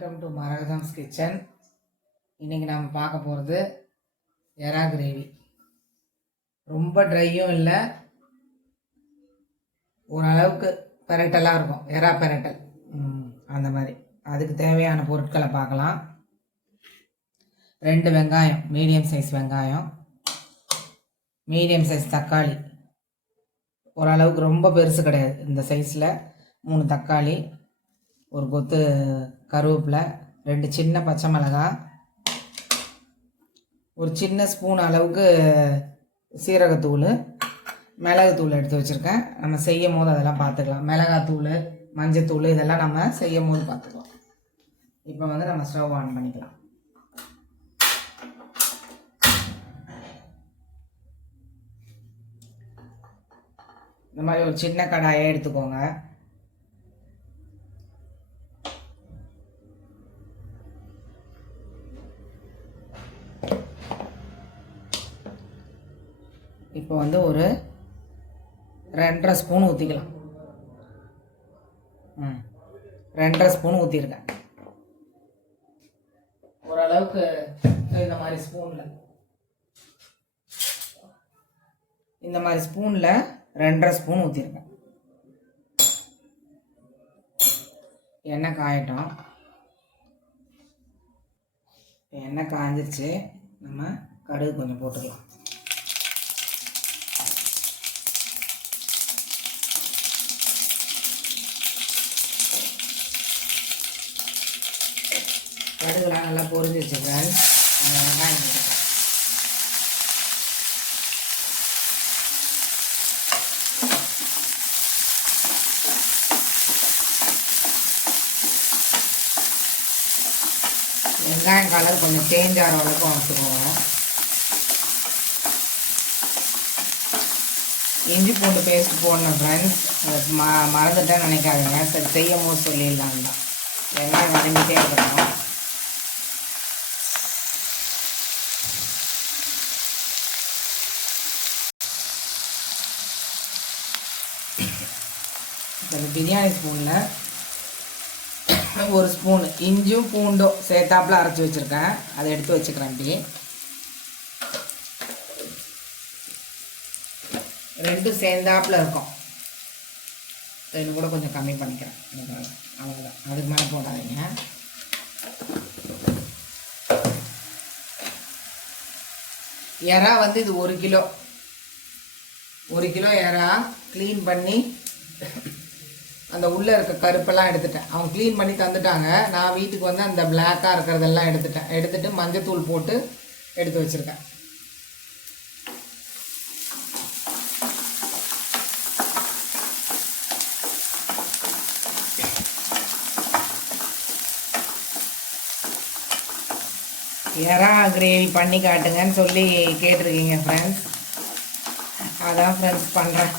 Welcome to மரகதம்ஸ் kitchen. இன்றைக்கி நம்ம பார்க்க போகிறது எறா கிரேவி. ரொம்ப ட்ரையும் இல்லை, ஓரளவுக்கு பெரட்டலாக இருக்கும். எறா பெரட்டல் அந்த மாதிரி. அதுக்கு தேவையான பொருட்களை பார்க்கலாம். 2 வெங்காயம், மீடியம் சைஸ் வெங்காயம், மீடியம் சைஸ் தக்காளி, ஓரளவுக்கு ரொம்ப பெருசு கிடையாது, இந்த சைஸில் 3 தக்காளி, ஒரு கொத்து கருவேப்பிலை, 2 சின்ன பச்சை மிளகாய், ஒரு சின்ன ஸ்பூன் அளவுக்கு சீரகத்தூள், மிளகுத்தூள் எடுத்து வச்சுருக்கேன். நம்ம செய்யும் போது அதெல்லாம் பார்த்துக்கலாம். மிளகாத்தூள், மஞ்சத்தூள் இதெல்லாம் நம்ம செய்யும் போது பார்த்துக்கலாம். இப்போ நம்ம ஸ்டவ் ஆன் பண்ணிக்கலாம். இந்த மாதிரி ஒரு சின்ன கடாயை எடுத்துக்கோங்க. இப்போ ஒரு 2.5 ஸ்பூன் ஊற்றிக்கலாம். 2.5 ஸ்பூன் ஊற்றிருக்கேன். ஓரளவுக்கு இந்த மாதிரி ஸ்பூனில் 2.5 ஸ்பூன் ஊற்றிருக்கேன். எண்ணெய் காயட்டும். எண்ணெய் காய்ஞ்சிருச்சு. நம்ம கடுகு கொஞ்சம் போட்டுக்கலாம். கடுகுலாம் நல்லா பொரிஞ்சிருச்சு ஃப்ரெண்ட்ஸ். வெங்காயம் வெங்காயம் கலர் கொஞ்சம் சேஞ்ச் ஆகிற அளவுக்கு வச்சுக்குவோம். இஞ்சி பூண்டு பேஸ்ட் போடணும் ஃப்ரெண்ட்ஸ். மறந்துட்டேன்னு நினைக்காதுங்க. சரி, செய்யும் போது சொல்லிடலாம் தான். வெங்காயம் வதங்கிட்டே இருக்கணும். பிரியாணி ஸ்பூனில் 1 ஸ்பூன் இஞ்சும் பூண்டும் சேர்த்தாப்பில் அரைச்சி வச்சுருக்கேன். அதை எடுத்து வச்சுக்கிறேன். இப்படி 2 சேர்ந்தாப்பில் இருக்கும். இது கூட கொஞ்சம் கம்மி பண்ணிக்கிறேன். அவ்வளோதான், அதுக்கு மேலே போடாதீங்க. எறா இது 1 கிலோ. 1 கிலோ எறா க்ளீன் பண்ணி அந்த உள்ளே இருக்க கருப்பெல்லாம் எடுத்துட்டேன். அவங்க க்ளீன் பண்ணி தந்துட்டாங்க. நான் வீட்டுக்கு அந்த பிளாக்காக இருக்கிறதெல்லாம் எடுத்துட்டு மஞ்சத்தூள் போட்டு எடுத்து வச்சுருக்கேன். எறா கிரேவி பண்ணி காட்டுங்கன்னு சொல்லி கேட்டிருக்கீங்க ஃப்ரெண்ட்ஸ். அதான் ஃப்ரெண்ட்ஸ் பண்ணுறேன்.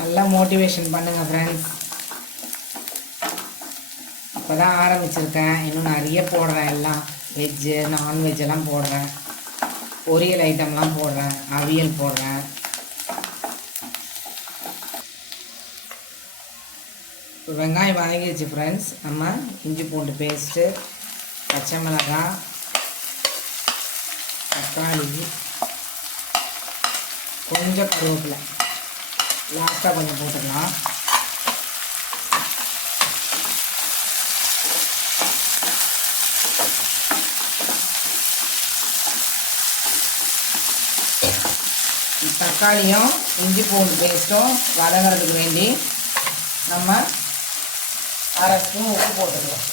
நல்லா மோட்டிவேஷன் பண்ணுங்கள் ஃப்ரெண்ட்ஸ். இப்போ தான் ஆரம்பிச்சிருக்கேன். இன்னும் நிறைய போடுறேன். எல்லாம் வெஜ்ஜு, நான்வெஜ் எல்லாம் போடுறேன். பொரியல் ஐட்டம்லாம் போடுறேன். அவியல் போடுறேன். வெங்காயம் வதங்கிடுச்சு ஃப்ரெண்ட்ஸ். நம்ம இஞ்சி பூண்டு பேஸ்ட்டு, பச்சை மிளகாய், தக்காளி, கொஞ்சம் கருவேப்பிலை லாஸ்ட்டாக கொஞ்சம் போட்டுக்கலாம். தக்காளியும் இஞ்சி பூண்டு பேஸ்ட்டும் வதங்கிறதுக்கு வேண்டி நம்ம 1/2 ஸ்பூன் உப்பு போட்டுக்கலாம்.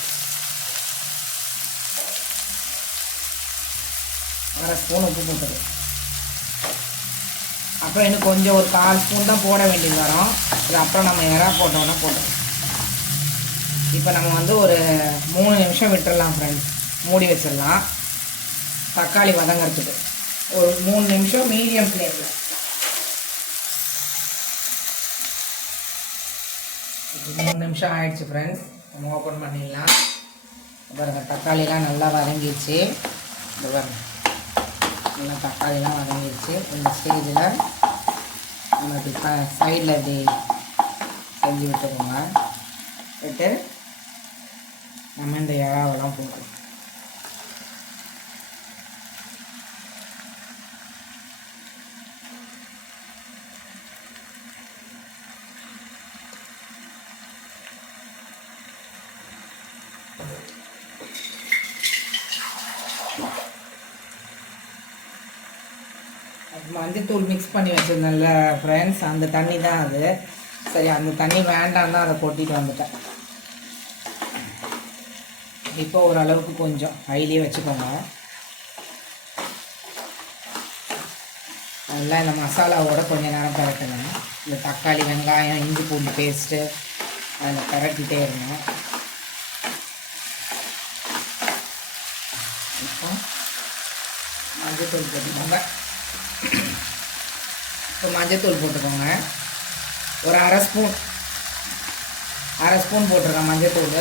1/2 ஸ்பூன் உப்பு போட்டுக்கலாம். அப்புறம் இன்னும் கொஞ்சம் ஒரு 1/4 ஸ்பூன் தான் போட வேண்டியது வரும். இது அப்புறம் நம்ம எறா போட்டோன்னா போட்டோம். இப்போ நம்ம ஒரு 3 நிமிஷம் விட்டுடலாம் ஃப்ரெண்ட்ஸ். மூடி வச்சிடலாம். தக்காளி வதங்கிறதுக்கு ஒரு 3 நிமிஷம் மீடியம் ஃப்ளேமில். 3 நிமிஷம் ஆயிடுச்சு ஃப்ரெண்ட்ஸ். நம்ம ஓப்பன் பண்ணிடலாம். பாருங்கள், தக்காளிலாம் நல்லா வதங்கிடுச்சு. இந்த பாருங்கள், நல்லா தக்காளிலாம் வதங்கிடுச்சு. இந்த ஸ்டேஜில் நம்ம இப்போ சைடில் இப்படி செஞ்சு விட்டுக்கோங்க. விட்டு நம்ம இந்த இறாவெல்லாம் போட்டுருவோம். மஞ்சத்தூள் மிக்ஸ் பண்ணி வச்சுருந்தேன்ல ஃப்ரெண்ட்ஸ், அந்த தண்ணி தான் அது. சரி, அந்த தண்ணி வேண்டாம் தான் அதை கொட்டிட்டு வந்துட்டேன். இப்போ ஓரளவுக்கு கொஞ்சம் ஹைலியே வச்சுக்கோங்க. நல்லா இந்த மசாலாவோட கொஞ்சம் நேரம் பரட்டணும். இந்த தக்காளி, வெங்காயம், இஞ்சி பூண்டு பேஸ்ட்டு அதில் பரட்டிகிட்டே இருங்க. இப்போ மஞ்சத்தூள் போட்டுக்கோங்க. இப்போ மஞ்சத்தூள் போட்டுக்கோங்க. ஒரு அரை ஸ்பூன் போட்டிருக்கேன் மஞ்சத்தூள்.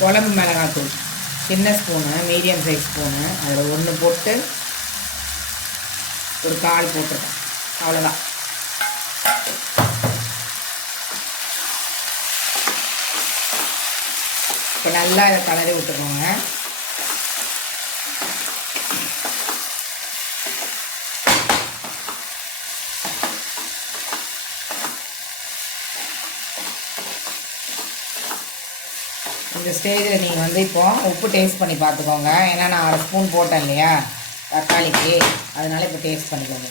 குழம்பு மிளகாத்தூள் சின்ன ஸ்பூனு, மீடியம் சைஸ் ஸ்பூனு, அதில் 1 போட்டு ஒரு 1/4 போட்டிருக்கேன். அவ்வளோதான். இப்போ நல்லா இதை கலரி விட்டுக்கோங்க. இந்த ஸ்டேஜில் நீங்கள் வந்து இப்போ உப்பு டேஸ்ட் பண்ணி பார்த்துக்கோங்க. ஏன்னா நான் 1/2 ஸ்பூன் போட்டேன் இல்லையா தக்காளிக்கு, அதனால இப்போ டேஸ்ட் பண்ணிக்கோங்க.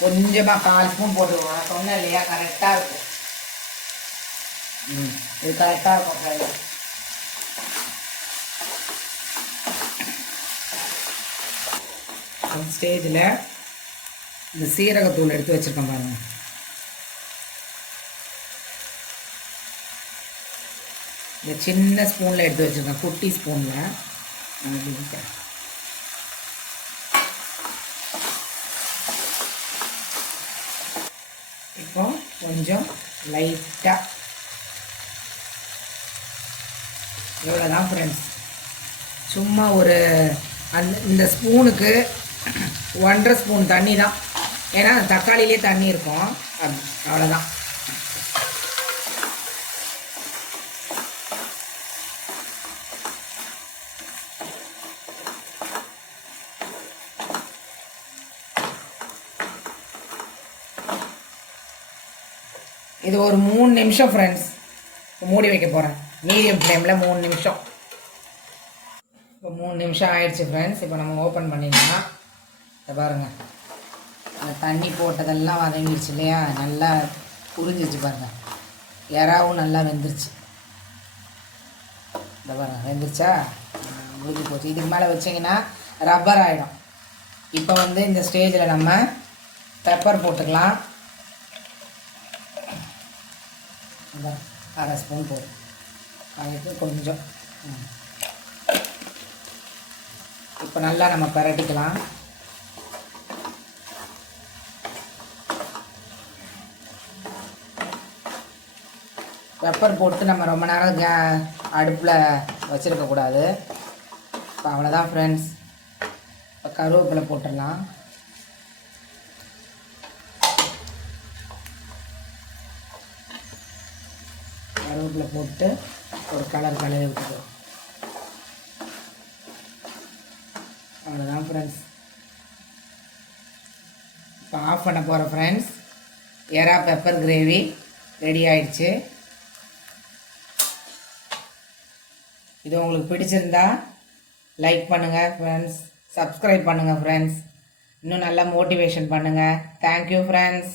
கொஞ்சமாக 1/4 ஸ்பூன் போட்டுக்கோங்க. சொன்னேன் இல்லையா, கரெக்டாக இருக்கும். இது கரெக்டாக இருக்கும். ஸ்டேஜில் இந்த சீரகத்தூள் எடுத்து வச்சுருக்கேன் பாருங்கள். இந்த சின்ன ஸ்பூனில் எடுத்து வச்சுருக்கேன், குட்டி ஸ்பூனில். இப்போ கொஞ்சம் லைட்டாக, இவ்வளோதான் ஃப்ரெண்ட்ஸ். சும்மா ஒரு இந்த ஸ்பூனுக்கு 1/2 ஸ்பூன் தண்ணி தான். ஏன்னா தக்காளியிலே தண்ணி இருக்கும். அவ்வளோதான். இது ஒரு 3 நிமிஷம் ஃப்ரெண்ட்ஸ் மூடி வைக்க போகிறேன். மீடியம் ஃப்ளேமில் 3 நிமிஷம். இப்போ 3 நிமிஷம் ஆயிடுச்சு ஃப்ரெண்ட்ஸ். இப்போ நம்ம ஓப்பன் பண்ணிடலாம். இதை பாருங்கள், அந்த தண்ணி போட்டதெல்லாம் வதங்கிடுச்சு இல்லையா, நல்லா புரிஞ்சிச்சு பாருங்கள். இறாவும் நல்லா வெந்துருச்சு. இதை பாருங்கள், வெந்துருச்சா, முடிஞ்சு போச்சு. இதுக்கு மேலே வச்சிங்கன்னா ரப்பர் ஆகிடும். இப்போ வந்து இந்த ஸ்டேஜில் நம்ம பெப்பர் போட்டுக்கலாம். 1/2 ஸ்பூன் போடும். அதுக்கு கொஞ்சம் இப்போ நல்லா நம்ம பரட்டிக்கலாம். பெப்பர் போட்டு நம்ம ரொம்ப நேரம் அடுப்பில் வச்சுருக்கக்கூடாது. இப்போ அவ்வளோதான் ஃப்ரெண்ட்ஸ். இப்போ கருவேப்பிலை போட்டுடலாம். கருவேப்பிலை போட்டு ஒரு கலரி விட்டுருவோம். அவ்வளோதான் ஃப்ரெண்ட்ஸ். இப்போ ஆஃப் பண்ண போகிறோம் ஃப்ரெண்ட்ஸ். எறா பெப்பர் கிரேவி ரெடி ஆயிடுச்சு. இது உங்களுக்கு பிடிச்சிருந்தா லைக் பண்ணுங்கள் ஃப்ரெண்ட்ஸ், சப்ஸ்கிரைப் பண்ணுங்கள் ஃப்ரெண்ட்ஸ். இன்னும் நல்லா மோட்டிவேஷன் பண்ணுங்கள். Thank you friends.